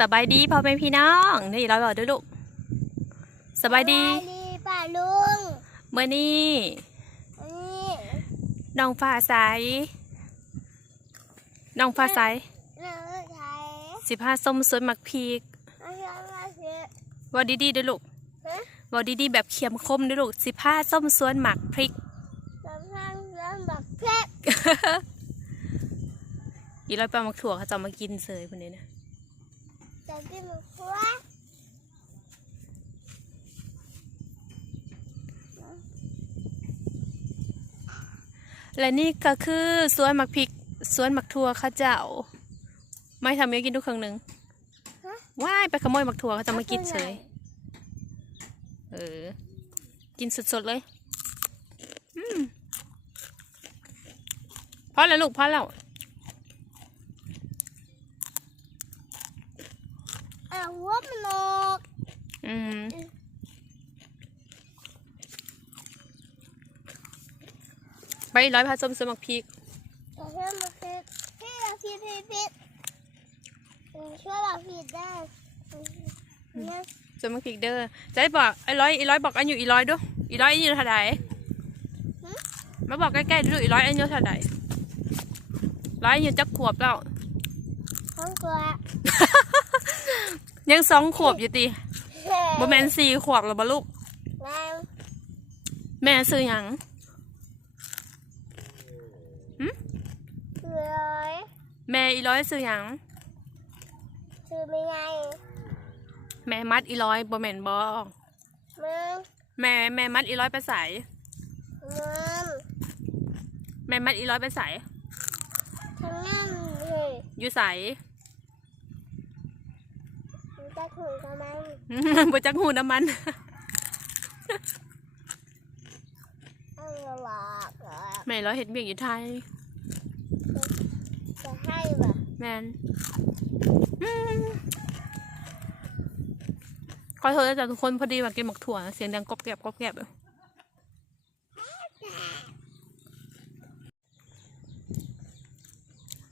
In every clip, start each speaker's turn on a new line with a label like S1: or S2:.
S1: สบายดีพ่อแม่พี่น้องนี่เราบอกด้วยลูกสบายดี
S2: สบายดีป่าลุง
S1: เมื่อนี้
S2: นี่
S1: น้องฟ้าใสน้องฟ้าใส
S2: เราใช้
S1: สิพาส้มสวนหมักพริก
S2: เราใช้มาเสีย
S1: ว่าดีๆด้วยลูก
S2: ฮะ
S1: ว่าดีๆแบบเขียมคมด้วยลูกสิพาส้มสวนหมักพริก
S2: สำคัญเรื่องแบบเพชร
S1: อีร้อยปลาหมักถั่วเขาจะเอามากินเสยคนนี้นะ
S2: จะกินหมูครัว
S1: และนี่ก็คือสวนหมักพริกสวนหมักถั่วเข้าเจ้า ไม่ทำให้กินทุกครั้งหนึ่ง
S2: ฮะ
S1: ว้ายไปขโมยหมักถั่วเขาจะมากินเฉย เออ กินสดๆเลย อืมพอแล้วลูกพอแล้ว
S2: อะหัวมันออก
S1: อืมไปร้อยพาส้มสวนหมักพริก
S2: จะช่วยมาเพชรพี่เราผิดผิดผิดช่วยเราผิดได้เนี่ย
S1: สวนหมักพริกเด้อจะได้บอกไอ้ร้อยไอ้ร้อยบอกอันอยู่อีร้อยด้วยอีร้อยอันอยู่เท่าไหร่มาบอกใกล้ๆดูอีร้อยอันอยู่เท่าไหร่ร้อยอันอยู่จักขวบแล้ว
S2: ห้องครัว
S1: ยังสองขวบอยู่ตีบ่แมนสี่ขวบแล้วบ่ลูก
S2: แรง
S1: แม่ซื้อหยัง
S2: เลย
S1: แม่อีร้อยซื้อหยัง
S2: คือไม่ไง
S1: แม่มัดอีร้อยบ่แม่นบ่
S2: มึง
S1: แม่แม่มัดอีร้อยไปใส่
S2: มึง
S1: แม่มัดอีร้อยไปใส่
S2: ทำงานเลย
S1: อยู่ใส่
S2: มึงจะถึงทำไม
S1: บ่จักหูน้ำมัน
S2: เออหลอกเหรอ
S1: แม่ร้อยเฮ็ดเบียกอยู่ไทย
S2: จะให้แบบ
S1: แม่นอืมขอโทษนะจ๊ะทุกคนพอดีว่ากินหมกถั่วเสียงดังกรอบแกรบกรอบแกรบอยู่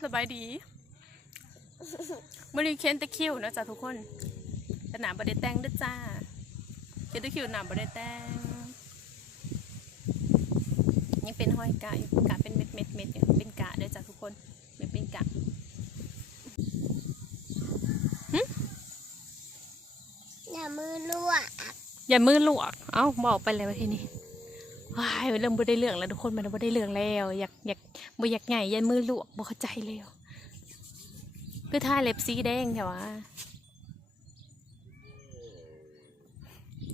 S1: สบายดีบริเคนตะคริวนะจ๊ะทุกคน แต่หนาบไดแต่งเด้วยจ้าเคนตะคริวหนาบไดแต่งยังเป็นห้อยกาอยู่กาเป็นเม็ดเม็ดเม็ดอยู่เป็นกาเด้วยจ้ะทุกคนเป็นเป็นกา
S2: อย่ามือลวก
S1: อย่ามือลวก เอ้าบอกไปเลยว่าทีนี้ว้ายเริ่มบ่ได้เรื่องแล้วทุกคนมันบ่ได้เรื่องแล้วอยากอยากบ่อยากใหญ่ยันมือลวกบ่เข้าใจแล้วคือท่าเล็บสีแดงแถวว่า
S2: นี่นะนี่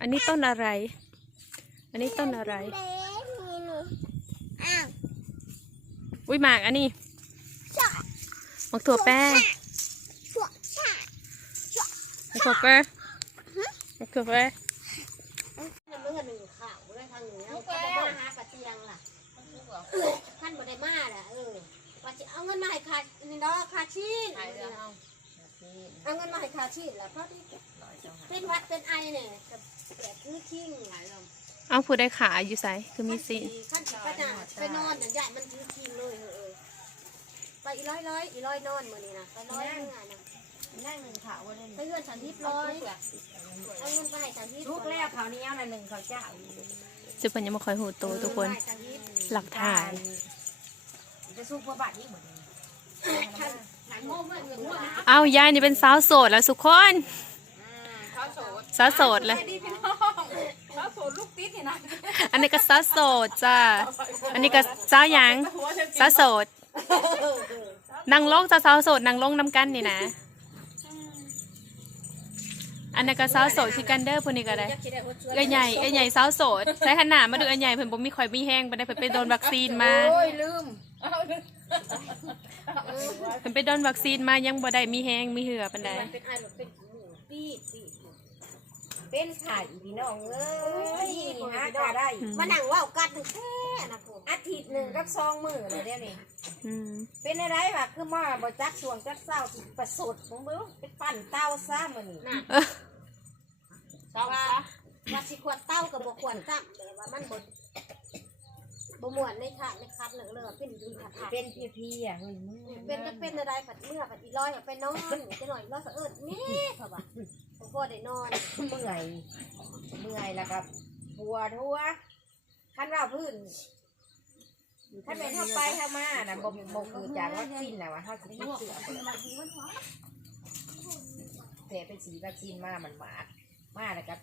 S2: อัน
S1: นี้ต้นอะไร อันนี้ต้นอะไร
S2: อุ้
S1: ยหมากอันนี้หมากถั่วแป้งหมากถั่วแป้งหมากถั่วแป้ง
S3: ท่านบ่ได้มาล่ะเออว่าจะเอาเงินมาให้ค่านี่เนาะคาชีน เอาเงินมาให้คาชีนล่ะเพราะที่เป็นวัดเป็นไอเนี่ยกับแบบนี่คิงหลายลำ
S1: เอาผู้ได้ขาอยู่ไสคือมีสิ
S3: ขั้นไปนอนไปนอนอย่างใหญ่มันคือคิงเลยเออไปอีร้อยร้อยอีร้อยนอนมื้อนี้นะไปร้อยเมื่อนะ
S4: นั่งหนึ่งขาวเลย
S3: ไปเงินฉันทิพร้อยเอาเงินไปให้ฉันทิพ
S4: ลูกแล้วขาวนี้เอาหนึ่งขาวเจ้า
S1: จะเป็นยังมาคอยหูโตทุกคนหลักฐาน
S4: จะสู้พวกบัตรนี่เหมือน
S3: หนังโม่ เมื่อเงินหัวนะ
S1: เอายายนี่เป็นสาวโสดแล้วทุกคนสาวโสดเลย
S4: เขาสูตรลูกติดนี่นะ
S1: อันนี้ก็สาวโสดจ้าอันนี้ก็สาวหยังสาวโสดนางลงจ้าสาวโสดนางลงน้ำกันนี่นะ อันนี้ก็สาวโสดคือกันเด้อพวกนี้ก็ได้เอ้ยใหญ่เอ้ยใหญ่สาวโสดใช้ขนาดมาดูเอ้ยใหญ่เพิ่นบ่มีข่อยมีแห้งไปได้เพิ่นไปโดนวัคซีนมา
S4: โอ้ยลืม
S1: เพิ่นไปโดนวัคซีนมายังบ่ได้มีแห้งมีเหือปานใด
S3: เป็นไอแบบเป็นหมูปีดปีด
S4: เป็นไข่พี่น้องเอ้ยหากาได้
S3: มานั่งว่าวกันแค่นะผม
S4: อาทิตย์หนึ่งกับซองมือเลยเดี๋ยวนี้
S1: อืม
S4: เป็นอะไรวะคือมาบ่จักส่วงจักเศร้าสิประสดผมเบิ่งไปปั่นเต้าซ่ามือนี่
S3: น่ะ
S1: เออ
S3: ว่าว่าสิควรเต้ากับบควรซ้ำแต่ว่ามันบดบ่ม่วนในขาในคัดเลยเลยเป็นดูขัดขัด
S4: เป็นพี่พี่อะเฮ้ยมึง
S3: เป็นจะเป็นอะไรผัดเมื่อผัดอีร้อยไปนอนจะหน่อยร้อยสะเอิดแม่ค่ะบ่ผมพ่อได้นอน
S4: เมื่อยเมื่อยแล้วก็ปวดหัวคันว่าพื้นคันเป็นเข้าไปเข้ามาน่ะบ่บ่คือจากวัคซีนน่ะว่าเฮาสิติดเชื้อบ่ล่ะแต่เป็นสีวัคซีนมามันมาด มาแล้วก็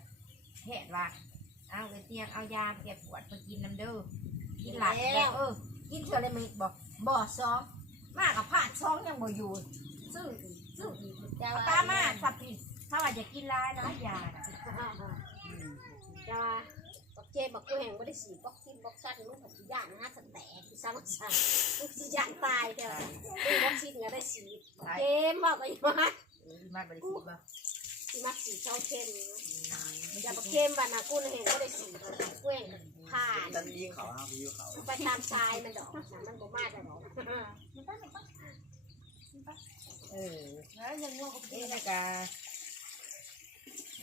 S4: แพทย์ว่า เอาไปเตียงเอายาแก้ปวดมากินน้ำเด้อกินหลักแล้วเออ กินเท่าไรมิบอกบ่ซองมากกับพาดซองยังบ่อยู่ซื้อซื้ออีก
S3: จะ
S4: เอา
S3: ว่า
S4: ตามมาสับปีถ้าว่าจะกินหลายนะยาน่ะ
S3: จะว่าบักเจบักกูแห่งบ่ได้สีบักทิมบักสั้นลูกผัดย่านนะสแตกที่ซ้ำซ้ำลูกสิย่านตายเด้อบักชิ้นก็ได้สีเกมบ่ไปมา
S4: เออมาบริ สุทธิ์บ่
S3: สิมักสีเจ้าเข้มอย่าบักเข้มบ้านนะกูเห็นบ่ได้สีกูแห่งผ่าน
S5: ตอนนี้เขาเอาพี่เขา
S3: ไปตามชายมันดอกนะมันบ่มาแต่ดอก
S4: เออแล้วยังงงกับเอ๊ะนะกะ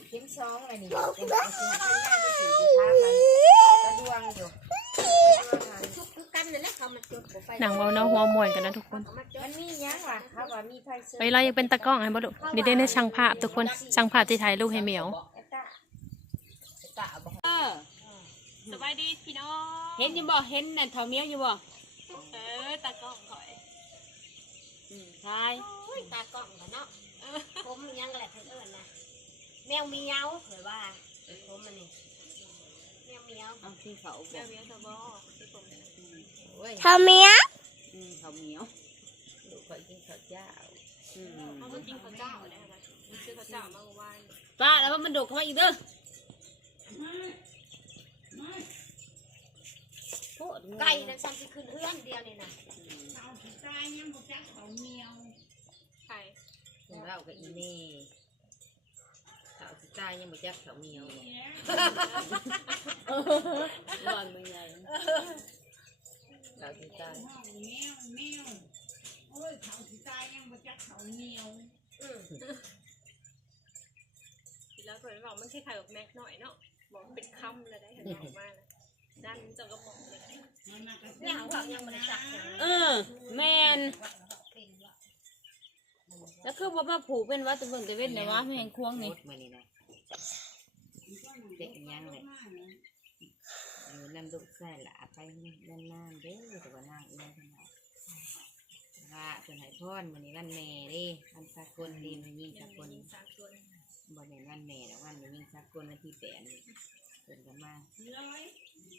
S4: เข็มซองอะไรนี่เป็นเป็นเป็นงานไปสีที่ท่ามันกระดวงอยู่กระดวง หัน
S3: ชุกคือกันนั่นแหละเขามาจุดบ่ไฟ
S1: หนังเว้าเนาะหัวม่วนกันนะทุกคน
S3: เขามาจุ
S4: มั
S3: ด
S4: นมีหยังวะเขาว่ามีไฟเซอร์
S1: ไปเรายังเป็นตากล้องให้บ่ลูกนี่ได้ในช่างภาพทุกคนช่างภาพที่ถ่ายรูปให้เหมียว
S4: แอตตาแอตตาบอก
S1: สบายดีพี่น้อง
S6: เห็นอยู่บ่เห็นนั่นเท่าเมียวอยู่บ่
S1: เออตากล้องข่อย
S6: อืมใช่
S3: โอ้ยตากล้องกันเนาะผมยังแหละเพิ่นเอิ้นนะแมวเมียวเผยว่าผมมันนี่แมว เมียว
S6: เอาที่เขา
S1: แม่
S6: บ่
S1: เวียสบอที่ผม
S6: โอ้ย
S2: ทำเมีย
S6: อืมเขาเมียว
S4: ดูคอยกินข้าวเจ้า
S6: อืม
S1: เขาก็กินข้าวเจ้าเนี่ยค่ะซื้อข้าวเจ้ามาเมื่อวาน
S6: ป้าแล้วว่ามันดกเข้ามาอีกเด้อโคตร
S3: ไก่นั่นซ้ำสิขึ้นเฮือนเดียวนี่นะ
S1: ไข่
S6: ของเรากับอีเน่ เขาสิตายยังบ่จักเขาเมียวร้อนมึงไงเขาสิตาย
S1: ทีแล้วเพิ่นบอกมันใช่ไข่แบบแม็กหน่อยเนาะบอกมันเป็นคำเลยได้เห็นออกมานะดันจังกระป๋องเลย
S3: เนี่ยเขาบอกยังบ่ได้จักหยัง
S6: เออ แมน แล้วคือว่ามาผูกเป็นวัดตะเบิ่งตะเว้นเนี่ยวะแม่งควงนี่
S4: มือนี้นะเด็กยังเลยเออนำลูกใส่หลาไปนานๆเด้อแต่ว่านางอีนั่นขนาดว่าเพิ่นให้พรมื้อนี้วันแม่ด้วันสากลด้มันยิ่งสากลบ่แม่นวันแม่แต่วันนี้ยิ่งสากลวันที่แปดนี่ เพิ่นก็มา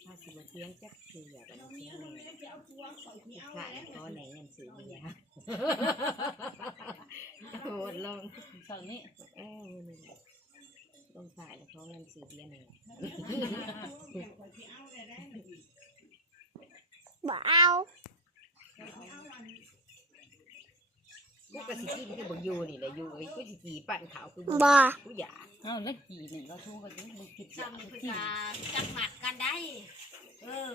S4: ถ้าสิบ่เทียงจักเสียกันี้เที่ยงเลยค่ะขอไหนเงินสีเมียโหดลง
S6: สั่งนี้
S4: เออลงสายแล้วเขาเงินสีเบียหนึ่ง
S2: บ่เอา
S4: กูกะสิกินคือบ่อยู่นี่แหละอยู่ไอ้กูสิกี่ปั่นขาวคือ
S2: บ่
S4: กูอยาก
S6: เอาแล้วกี่นี่ก็ทูก็ยังบ่คิด
S3: ซ้ำนี่เพิ่นว่าจักหมักกันได้ เออ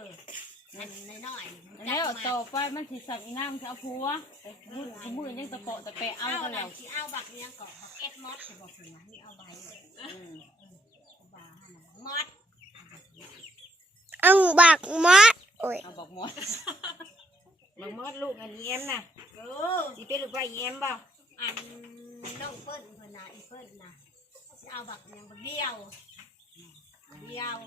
S3: อันน้อยๆ
S6: แล้วต่อไปมันสิสับอีน้ำสิเอาผัวแต่มือมือยังตะเปาะตะแปะเอา
S3: เอา
S6: กัน
S3: แล้
S6: แล้วว
S3: สิเอาบักเนี้ยก่อนบักเอ็ดมอสสิบอกเพิ่นว่านี่เอาใบเลย
S6: อืม
S3: เอาบาหั่นน่ะมอส
S2: อังบักมอดโอ้ย
S6: เอาบอกหมด
S4: บางมอดลูกอันนี้แอมน่ะ
S3: เออ
S4: สิเป็นลูกไปแอมบ่
S3: อันน้องเพิ่นเพิ่นน่ะอีเพิ่นน่ะสิเอาบักเนี้ยบักเดียวเดียว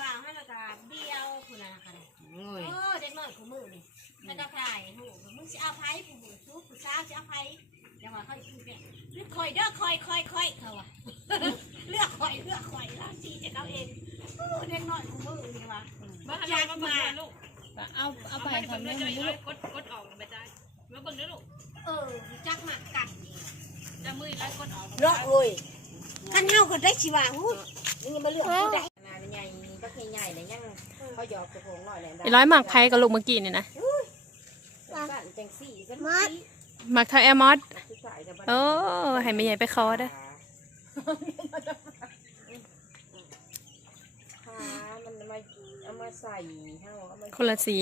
S3: บ่าวให้และกาเดียวคุณน่ะนะคะ
S4: โอ้ย
S3: เออเด็กน้อยของมือนี่ให้ตาถ่ายหูมึงสิเอาไผผู้ผู้ผู้ผู้สาวสิเอาไผอย่าว่าเขาอีกแก่เลือกคอยเด้อคอยคอยคอยเขาว่าเลือกคอยเลือกคอยแล้วสิจะเอาเองโอ้เด็กน้อยของมือนี่ว่า
S1: บ้านเราก็เบิ่งด้วยลูก
S6: ก็ เอาเอาไป
S1: เอาไป
S6: ทำ
S1: เบิ่
S6: เรื่
S1: ง
S6: อง
S1: ด้วย
S6: นี้
S1: จ้
S6: ลู
S1: อย
S6: ก
S1: กดกดออกไปจ้ามาเบิ่งด้วยลูก
S3: เออจักหมากกันนี่
S1: จะมือแล้วกดออก
S3: เลาะเอ้ยกันเฮาก็ได้ชิว่าหูนี่ยังมาเลือกผู้ใด
S4: นานใหญ่บักใหญ่ๆเนี่ยยังเขาหยอกกระโปรงหน่อยแหละ
S1: ไอ้ร้อยหมากไผ่กับลูกเมื่อกี้นี่นะ
S4: สั้นจังสี่สั้น
S2: มอด
S1: หมากเท่าแอร์มอส
S4: คือสายกับ
S1: โอ้ให้แม่ใหญ่ไปคอเด้อ
S4: ขา มันมาเอามาใส่เฮาเอามา
S1: คนละสี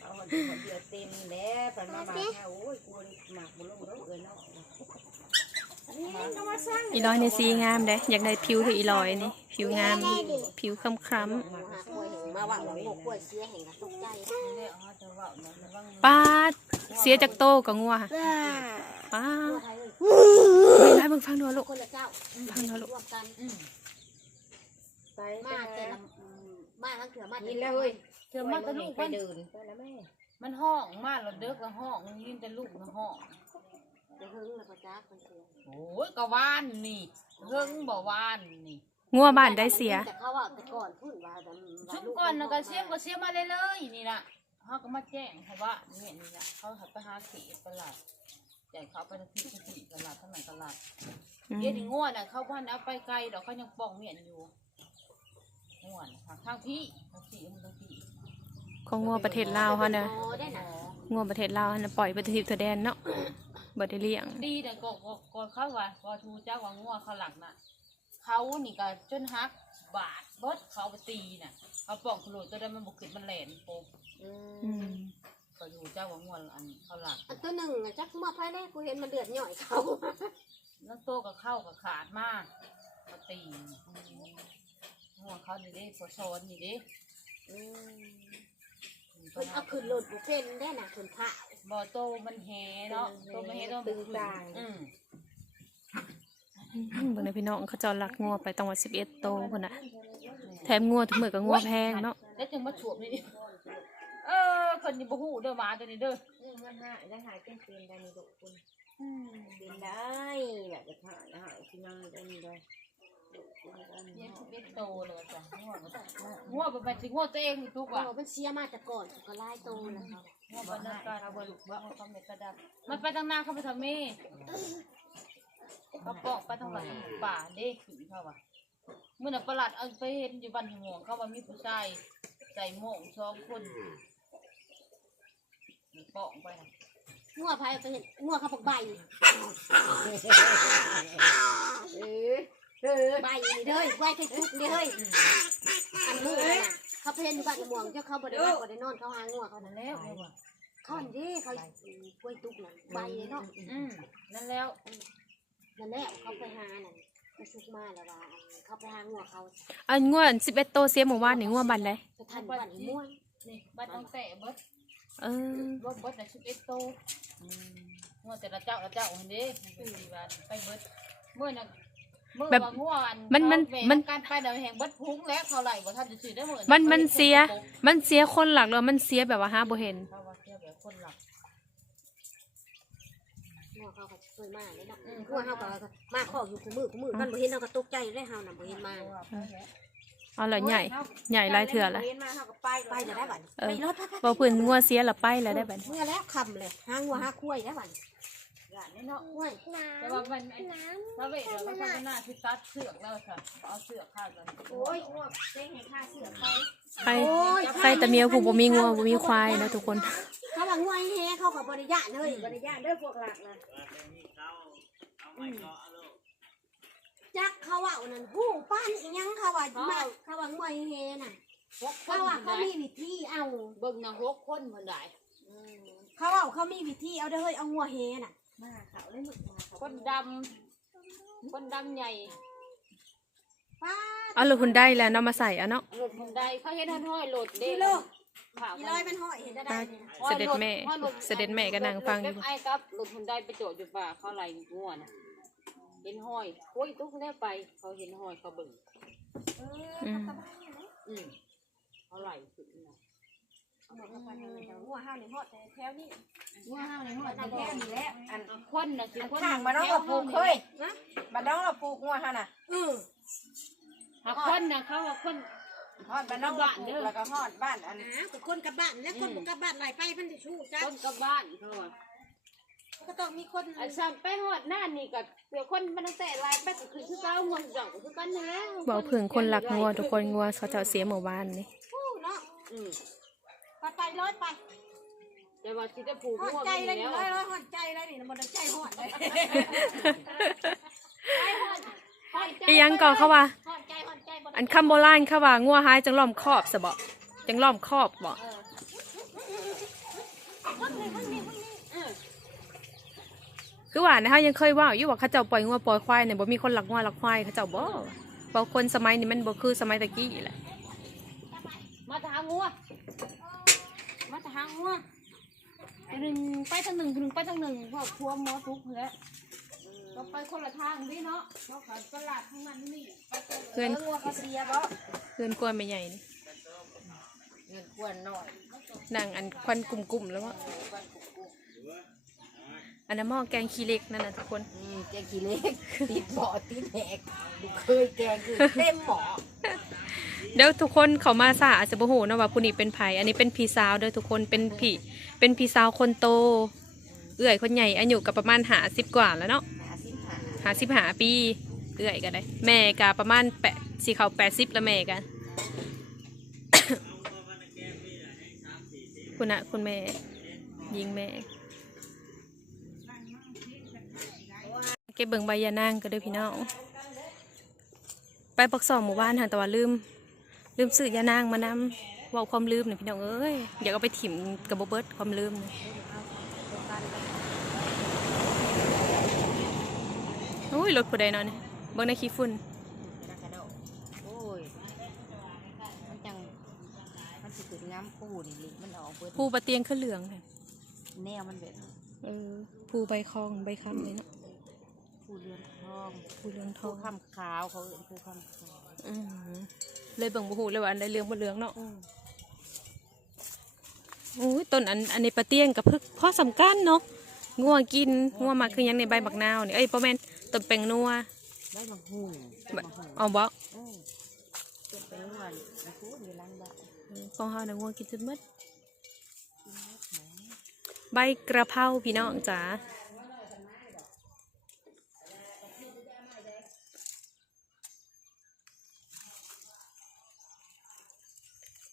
S4: เอาหอนเดียวเต็มแล้วไปมาบาดโอ้ยกูนี่หมากบุลงแล้วเอินเนาะนี่ก็มาสร้าง
S1: อีร้อยนี่สีงามเด้อยากได้ผิวคืออีร้อยนี่ผิวงามผิวคล้ำ
S3: หากมวยเห็นมาว่าว่าโง่กล้วยเสียแห่งกับตกใจ
S6: นี่แหละเขาจะเว่าเนี่ยมันว่าง
S1: ปาดเสียจากโตกับงัวปาด
S3: ตัวไทยเลย
S1: ไปไล่เบิ่งฟังดูลูก
S3: คนละเจ้า
S1: ฟังดูลูก
S3: รว มกัน
S4: ไป
S3: มาแต่ละมาทั้งเถื่อมา
S4: กินแล้วเฮ้ย
S6: เธอมาแตะลูก
S4: ไป
S6: มัน
S4: เดินไปแล้วแม่
S6: มันห้องมาเราเด็กละห้องยินแต่ลูกละห้อง
S3: ไปหึงแล้วก็จ้าคนเถื่อ
S6: โอ้ยกะวานนี่เฮิงบ่วานนี่
S1: งัวบ้านได้เสีย
S3: แต่เขาว่าแต่ก่อนพูดว่าแต่
S6: ชุบก่อนนะก็เสียมก็เสียมาเลยเลยนี่น่ะเขาก็มาแจ้งเขาว่าเนี่ยนี่น่ะเขาหัดไปหาเขตตลาดแจ้งเขาไปที่ที่ตลาดทั้งไหนตลาด
S1: อืม
S6: เดี๋ยวนี้ง่วนน่ะเขาบ้านเอาไปไกลดอกเขายังป้องเมียนอยู่ ง่วนทางทางพี่ทางพี่มันทางพี่
S1: ของงัวประเทศลาวเขานะ
S3: โอ้ได้น่ะ
S1: งัวประเทศลาวนะปล่อยไปทิพย์ตัวแดนเนาะบ่ได้เลี้ยง
S6: ดีแต่ก็ก็ก็เขาว่าก็ทูเจ้าว่าง่วเขาหลักน่ะ เขานี่ก็จนฮักบาดเบิดเขาไปตีน่ะเขาป้องขลุยตัวได้มันบุกขึ้นมันแหลนโปก
S3: อื
S1: อื
S3: ม
S1: ม
S6: ก็อยู่เจ้าว่าง่วอันเขาหลัก
S3: อันตัวหนึ่งอะจักมาภายในกูเห็นมันเดือดหน่อยเขา
S6: แล้วโตก็เข้ากับขาดมากมาตี ง่วเขานี่เด้โซโซนนี่เด้
S3: อืมเพิ่นเอาขึ้นรถบุเป็นได้น่ะขึ้นผ้า
S6: บ่โตมันแหเนาะโตมันแหโตมันขึ้นอืม
S1: อืมเบิ่งในพี่น้องเขาเจะลักงัวไปตั้งว่า11โตพุ่นน่ะแถมงัวทุกมื้อก็งัวแพงเนาะ
S6: แล้วจึงมาฉวบนี่ดิเออคนนี่บ่ฮู้เด้อหมาตัวนี้เด้อ
S4: นี่มันหายได้หายเป็นเปลี่ยนได้ในลูกคุณ
S6: อืม
S4: เปลี่ยนได้แบบจะหายหายที่นั่งได้นี่ เลย
S6: เย็นสิบเอ็ดโตเลยจ้ะง่วงง่วงเป็นสิง่วงตัวเองนี่ทุก
S3: โอ้
S6: ว่ะ
S3: มันเสียมาแต่ก่อนก็ไล่โตแล้วเขา
S6: ง่วงบนนั้นก็เราบลุกว่าเขาเม็ดกระดับมันไปทางหน้าเขาไปทางเมฆเขาปอกไปทางหลังป่าเด้ขึ้นเขาว่ะเมื่อน่ะประหลัดเอาไปเห็นอยู่บ้านห่วงเขาว่ามีผู้ชายใส่โม่งสองคนปอกไปนะ
S3: งัวพายไปเห็นงัวเขาบอกใบ
S4: เออ เออ
S3: ใบนี่เด้อใบไข่จุกนี่เด้ออันมือน่ะเขาไปเห็นอยู่บ้านม่วงเจ้าเขาบ่ได้ว่าบ่ได้นอนเขาหางัวเขา
S6: นั่
S3: นั่
S6: น
S3: น
S6: แล้วเลยว่ะ
S3: เขาอันนี้เขากล้วยตุกน่ะใบเลยเนาะ
S6: อืมนั่นแล้ว
S3: นั่นแหละเขาไปหานั่นไปชุกมาแล้วว่าเขาไปหางัวเขา
S1: อันงัว11โตเสียหมู่บ้านนี่งัวบ้านใด
S3: ไปทันบ้านม่วง
S6: นี่บ้านต้องแตะเบิด
S1: เออ
S6: รถเบิดแต่ชุดเอ็กโตงวดแต่ละเจ้าละเจ้าเห็นเด้เป็นสี่วันไปเบิดเมื่อน่ะ เมื่อว่าง่วอัน
S1: มันมัน
S6: เขาแหว
S1: มัน
S6: การไปเดี๋ยวแห่งเบิดพุ้งแล้วเขาไหลบ่ทันจะซื้อได้เหมือน
S1: มันมันเสีย มันเสียคนหลักแล้วมันเสียแบบว่าหาบ่เห็น
S6: เขาว่าเสียแบบคนหลัก
S3: งัวเขาก็เคยมาเลยเนาะงัวเขาก็มาขออยู่คู่มือคู่มือกันบ่เห็นเราก็ตกใจได้เฮาน่ะบ่เห็นมา
S1: เอาละใหญ่ ใหญ่หลายเถื่อละ
S4: เรียนมาเขาก็ไป
S3: ไปจะได้บัด
S1: เออ
S3: ไปรถ
S1: บ่เพิ่นงัวเสียและไปแล้วได้บัดนี้
S3: เมื่อแล้วคำเลยหางัวหาคุ้ยได้บัด
S6: อย่างนี้เนาะ
S3: คุ้ย
S6: แต่ว่ามันถ้าเวทเดี๋ยวก็ทำหน้าที่ตัดเสือกแล้วค่ะเอาเสือกข้ากัน
S4: โอ้ยอ้วกเจ๊งให้ค่าเสือไป
S1: ใครใครแต่เมียผู้บ่มีงัวบ่มีควายนะทุกคน
S3: เขาว่างัวแฮเขาก็บ่ได้ยะเลย
S4: บริญาตเด้อพวกหลักนะ
S3: จักเขาว่านั่นฮู้ป้านอีหยังเขาว่ามาเขาว่างัวแฮน่ะ
S6: หกค
S3: เขา
S6: น
S3: ว่า
S6: คน
S3: เขา
S6: ใด
S3: มีวิธีเอา
S6: เบิ่งนะหกคนคนใด
S3: เขาว่าเขามีวิธีเอาเด้อเฮ้ยเอางัวแฮน่ะ
S4: มาเขาเลยมึกมาเขา
S6: คนดำคนดำใหญ่
S3: ป้า
S1: เอาลูกคุณได้แล้วเนาะมาใส่เอาเนาะ
S6: หลุดคนใดเขาเห็นห้อยๆหลุดเด้
S3: กิโล
S6: ข่าว
S3: กี่ร้อยมันห้อยเห็นได้
S1: ตา
S3: เนี่ย
S1: เสด็จแม่เสด็จแม่ก็นั่งฟังอยู่
S6: ไอ้ครับหลุดคนใดไปโจทย์อยู่ป่าเขาไหลง่วนเห็นห้อยโอ้ยตุ๊กแล้วไป เขาเห็นห้อยเขาเบิ่ง
S1: อืม
S6: อืมเขาไหลสุดนะ
S3: เอาบอกเขาไปทางไหนแต่งัวห้าวในหอดแต่แถวนี้
S6: ว่าห้าวในห้อย
S4: แต่แค่นี้แหละอัน
S6: คนน่ะสิคน
S4: ข้างมาน้องเราปลูกเคยมาน้องเราปลูกงัวฮะน่ะ
S3: เออ
S6: หาคนน่ะเขาว่าคน
S4: ฮอดบ้านน้องเราปลูกแล้วก็ฮอดบ้านอัน
S3: อ้าวก็คนกลับบ้านแล้วคนบ่กลับบ้านไหลไปมันจะชู้จ้า
S6: คนกับบ้านเขาว่า
S3: ก็ต้องมีคน
S6: อันซ้ำไปหอดหน้านี่กับเดี๋ยวคนมันตั้งแต่ลายไปก็คือคือเก้าเมืองจังก็คือกันนั่นแหล้ว
S1: บอกเพิ่งคนหลักงัวทุกคนงัวเขาเจ้าเสียหมู่บ้านนี่
S3: ผู้เนาะ
S6: อืม
S3: ไปไปร้อยไป
S6: แต่ว่าที่จะปลูก
S3: หอด
S6: งัว
S3: ใจ
S6: ไป
S3: เลยนี่
S6: แล้ว
S3: ร้อยร้อยหอดใจเลยนี่มันใจหอดเลย
S1: อีหยังก่อนเขาว่า
S3: หอดใจหอดใจบ่
S1: อันคำโบราณเขาว่างัวหายจังล้อมครอบซะบ่จังล้อมครอบบ่
S6: เออ
S1: คือว่านะคะยังเคยว่าอยู่ว่าเขาเจ้าปล่อยงัวปล่อยควายเนี่ยบ่มีคนหลักงัวหลักควายเขาเจ้าบ่บ่คนสมัยนี้มันบ่คือสมัยตะกี้แหละ
S6: มาถางงั วตัวหนึ่งไปทางหนึ่งตัวหนึ่งไปทางหนึ่งเพราะพัวหมอทุกข์แล้วก็ไปคนละทางนี่เนาะเพราะเขาตลาดทางนั้นนี่ไปคนละ
S1: เพื่อน
S4: งัวเขาเสียบ่
S1: เพื่อนกลัวไม่ใหญ่นี่
S4: เงินควรหน่อย
S1: นั่งอันควันกลุ่มๆแล้วว่าอันนั้นหม้อแกงขี้เหล็กนั่นนะทุกคน
S4: อืมแกงขี้เล็กติดเบาะติดแหกดูเคยแกงคือเต็มหม้อ
S1: เดี๋ยวทุกคนเขามาสาอาจจะบ่ฮู้เนะว่าผู้นี้เป็นไผอันนี้เป็นพี่สาวเด้อทุกคนเป็นพี่เป็นพี่สาวคนโต เอื้อยคนใหญ่อายุก็ประมาณ50กว่าแล้วเนาะ
S4: หาสิบหา
S1: ปี เอื่อยกันได้แม่กาประมาณแปดสีเขาแปดสิบแล้วแม่กันคุณอะคุณแม่ยิงแม่เก็บเบิ่งใบยานางก็ด้อพี่น้องไปปักสองหมู่บ้านหันต่ว่าลืม ลืมซื้อยานางมานำเว่าความลืมเนี่ยพี่น้องเอ้ยอยากเอาไปถิ่มกับโบเบิร์ตความลืมเนี่ยโอ้ยรถผู้ใดเนาะเนี่ยเบิ่งในขี้ฝุ่น
S4: จักกระโดดโอ้ยมันจังมันสิเป็นงามปูนี่ลิมันออกเบิด
S1: ผู้ปะเตียงขึ้นเหลืองเนี่ย
S4: แนวมันแบบ
S1: เออผู้ใบคองใบคำเลยเนาะ
S4: ผู้เรือนทอง
S1: ผู้เหลืองทอ
S4: ผู้
S1: ง
S4: คำขาวเขาเอิ้นผู้คำขาว
S1: อืม เลยเบิ่งบ่ฮู้เลยว่าอันใดเหลืองบ่เหลืองเนาะ
S4: อืม
S1: โอ้ยต้นอันอันนี้ปะเตียงกับพึกพอสำคัญเนาะงัวกินงัวมาคือหยังในใบบักนาวนี่เอ้ยบ่แม่นต้นแปงนัว
S4: ได้มาหูได้มาหู
S1: เอาบ่
S4: อืมเป็นไปวันมาพูดอยู่หลังบ้าน
S1: ของเฮาน่ะงัวกินจนหมดใบกระเพราพี่น้องจ๋า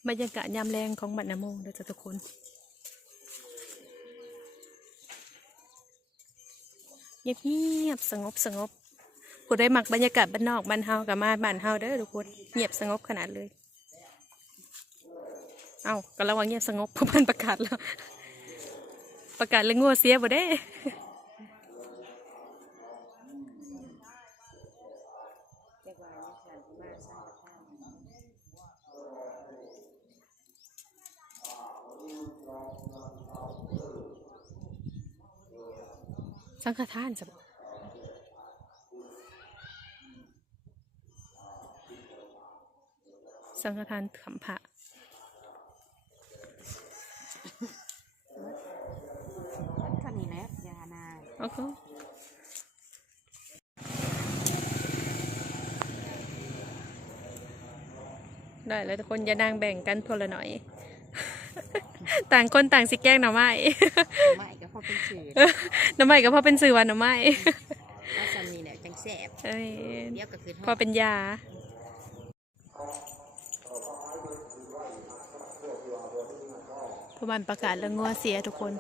S1: บรรยากาศยามแรงของบัดนาโมงเด้อจ้ะทุกคนเงียบเงียบสงบสงบผู้ได้หมักบรรยากาศบ้านนอกบ้านเฮากับมาบ้านเฮาเด้อทุกคนเงียบสงบขนาดเลย เอ้าก็ระวังเงียบสงบเพราะมันประกาศแล้ว ประกาศเรื่องงัวเสียบ่ได้
S4: แจ้ว่านี่ค่ะมาสร้างกับข้าว
S1: สังฆทานสบสังฆทานขำพระ
S4: มันก็นี่แหละยานา
S1: โอเคได้แล้วทุกคนอย่านางแบ่งกันคนละหน่อย ต่างคนต่างสิแกล้งหน่อไม้
S4: ไม่ เป็นสื่อ
S1: หน่อไม้ก็พอเป็นสื่อวันหน่อไม้
S4: ว่าซันนี่แหละจังแสบ
S1: เอ้ย
S4: เดี๋ยวก็คือ
S1: พอเป็นยาประมาณประกาศเรื่องงัวเสียทุกคน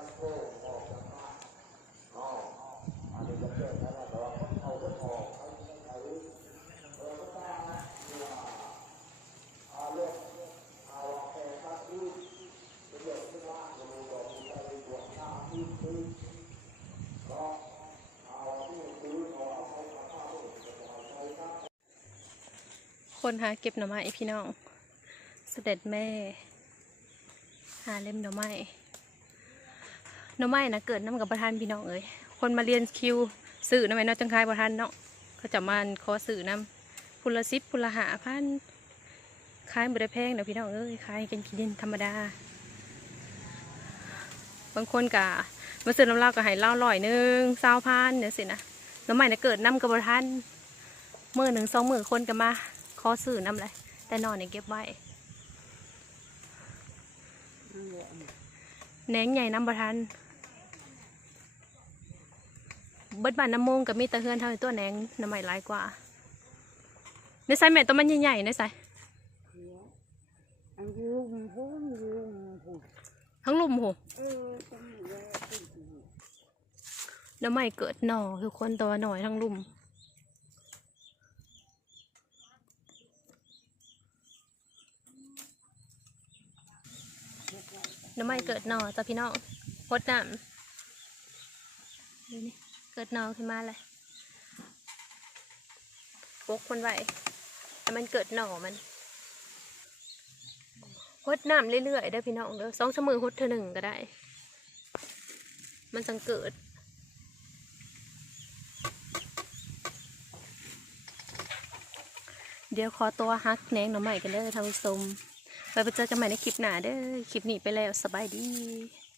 S1: คนหาเก็บหน่อไม้พี่น้อง เสด็จแม่ หาเล่มหน่อไม้หน่อไม้นะเกิดน้ำกับประธานพี่น้องเอ้ยคนมาเรียนคิวสื่อน้ำไม้เนอกจังคายประธานเนาะเขาจะมาขอสื่อน้ำพุละสิบพุลหาพันขายบริแพงเดี๋ยวพี่น้องเอ้ยขายกันกินธรรมดา บางคนกะมาซื้อน้ำเล้าก็ให้เล้าลอยนึงเศร้าพันเนี่ยสินะหน่อไม้นะเกิดน้ำกับประธานมือหนึ่งสองมือคนกันมา ขอสื่อน้ำเลยแต่นอนเนี่ยเก็บไว้แหนงใหญ่น้ำประทันเบิดบานน้ำมงกับมีตะเฮือนเท่าตัวแหนงน้ำใหม่หลายกว่าในสายแม่ตัวมันใหญ่ๆในสาย
S4: อันยุงพุ่งยุงพุ่ง
S1: ทั้งลุมโห
S4: เออจังเลย
S1: น้ำใหม่เกิดหน่อทุกคนตัวหน่อยทั้งลุม น้ำใหม่เกิดหน่อจ้ะพี่น้องพดน้ำดูนี่เกิดหน่อขึ้นมาเลยปกมันไว้แต่มันเกิดหน่อมันพดน้ำเรื่อยๆได้อพี่น้องเด้อสองชั่วโมงหดเท่าหนึ่งก็ได้ มันจังเกิดเดี๋ยวขอตัวฮักแหนงหน่อใหม่กันเด้อท่านผู้ชม ไปเจอกันใหม่ในคลิปหน้าเด้อ คลิปนี้ไปแล้วสบายดี